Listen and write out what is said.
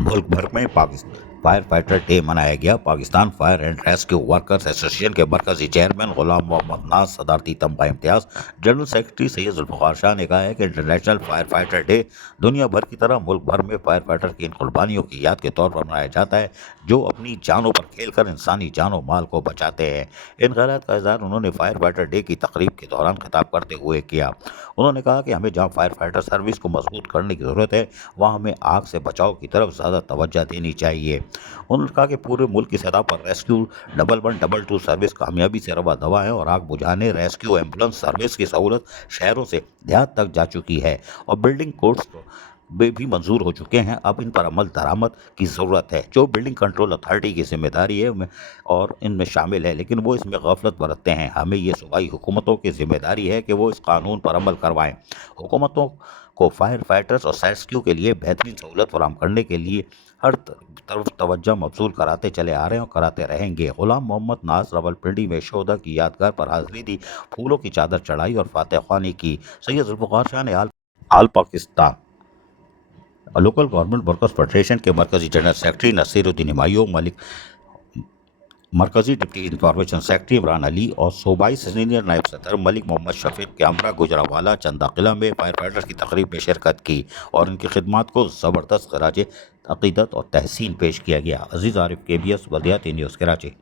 मुल्क भर में फायर फाइटर डे मनाया गया। Pakistan fire and rescue workers association के मरकजी चेयरमैन गुलाम मोहम्मद नाज, सदारती तमगा इम्तियाज, जनरल सेक्रेटरी सैयद जुल्फ़िकार शाह ने कहा है कि इंटरनेशनल फायर फाइटर डे दुनिया भर की तरह मुल्क भर में फायर फाइटर की इन कुर्बानियों की याद के तौर पर मनाया जाता है जो अपनी जानों पर खेल कर इंसानी जानो माल को बचाते हैं। इन ख्यालात का इजहार उन्होंने फायर फाइटर डे की तकरीब के दौरान खिताब करते हुए किया। उन्होंने कहा कि हमें जहाँ फायर फाइटर सर्विस को मजबूत करने की ज़रूरत है, वहाँ हमें आग से बचाव की तरफ ज़्यादा तवज्जो देनी चाहिए। उन्होंने कहा कि पूरे मुल्क की सतह पर रेस्क्यू 1112 सर्विस कामयाबी से रवा दवा है और आग बुझाने रेस्क्यू एम्बुलेंस सर्विस की सहूलत शहरों से देहात तक जा चुकी है और बिल्डिंग कोड्स भी मंजूर हो चुके हैं। अब इन पर अमल दरामद की ज़रूरत है, जो बिल्डिंग कंट्रोल अथॉरिटी की जिम्मेदारी है और इनमें शामिल है, लेकिन वो इसमें गफलत बरतते हैं। हमें ये सूबाई हुकूमतों की जिम्मेदारी है कि वो इस कानून पर अमल करवाएं। हुकूमतों को फायर फाइटर्स और रेस्क्यू के लिए बेहतरीन सहूलत फराहम करने के लिए हर तरफ तवज्जो मबसूल कराते चले आ रहे हैं और कराते रहेंगे। गुलाम मोहम्मद नाज रावलपिंडी में शोहदा की यादगार पर हाजिरी दी, फूलों की चादर चढ़ाई और फातह ख्वानी की। सैयद जुल्फ़िकार शाह ने all Pakistan local government workers federation के मरकजी जनरल सेक्रेटरी नसीरुद्दीन हुमायूं, मरकजी deputy information secretary Imran Ali और सूबाई सीनियर नायब सदर मलिक मोहम्मद शफीक कैमरा गुजरावाला चंदा किला में फायर फाइटर्स की तकरीब में शिरकत की और इनकी खिदमात को ज़बरदस्त खराज अकीदत और तहसीन पेश किया गया। अजीज़ आरिफ, KBS बल्दियाती न्यूज़, कराची।